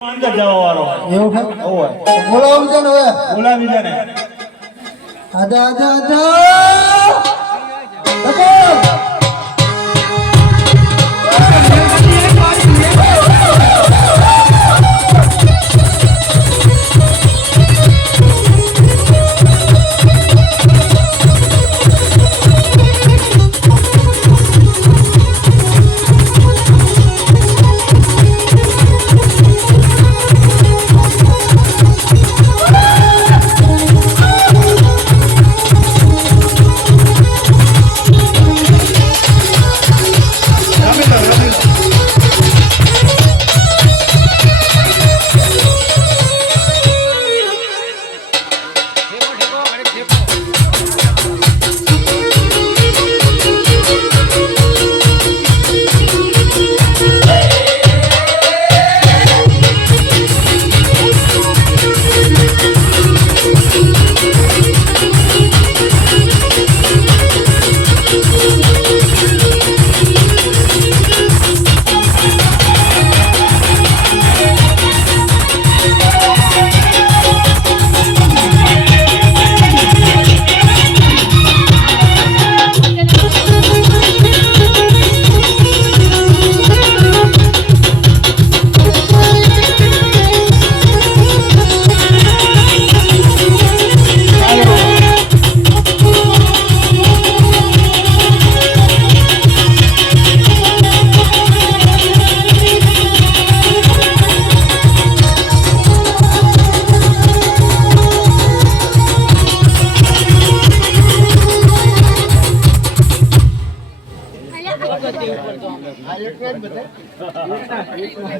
અંદર જવા વાળો એવું છે હોય બોલાવું છે ને હવે બોલાવી દે ને આજા આજા આજા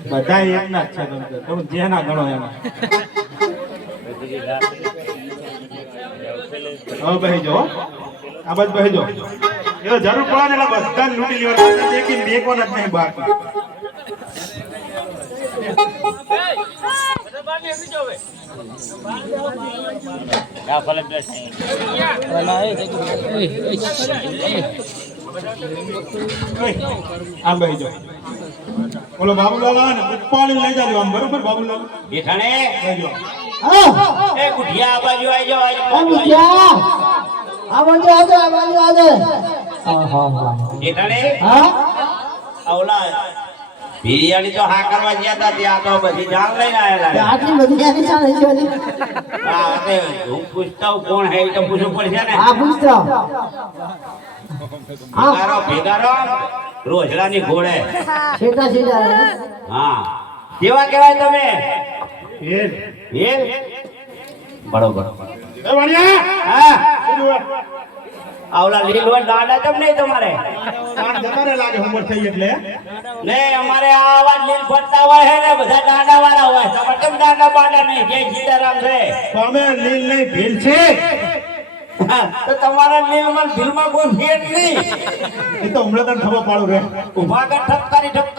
બધા એક ના છે તમે જેના ગણો એમાં હવે બેહી જાઓ આ બાજુ બેહી જાઓ એ જરૂર પડે ને એટલે બધા લૂંટી લેવાના દેખી મેકવાના જ નહીં બાકી આમ બેહી જાઓ બોલો બાબુલાલ ને પાણી લઈ જાજો આમ બરોબર બાબુલાલ દેખાણે લઈ જાઓ એ ગુઠિયા આ બાજુ આવી જાઓ આ બાજુ આજો દેખાણે હા આવલા બિરિયાની તો હા કરવા ગયા હતા ત્યાં તો બધી જાન લઈને આયેલા આટલી બધી આની ચાલે છે હા તે હું પૂછતા હું કોણ હે એ તો પૂછવું પડશે ને આ પૂછતો ભેગારો રોજડાની ઘોડે છેટા છેટા હા કેવા કહેવાય તમે એ બરોબર એ વાણિયા હા કીધું આવલા લીલવર દાડા કેમ નહીં તમારે કાન જતા રે લાગે ઉંમર થઈ એટલે ને અમારે આ આવાજ લીલ ફરતા હોય હે ને બધા દાડા વાળા હોય તમારે કેમ દાડા બાડા નહીં જય સીતારામ છે તો અમે લીલ નહીં ભીલ છે તો તમારા લીલમાં ભીલમાં કોઈ ફેર નહીં એ તો હમણાં તને ખબર પાડું રે ઉભા કર ઠપકારી ઠપકારી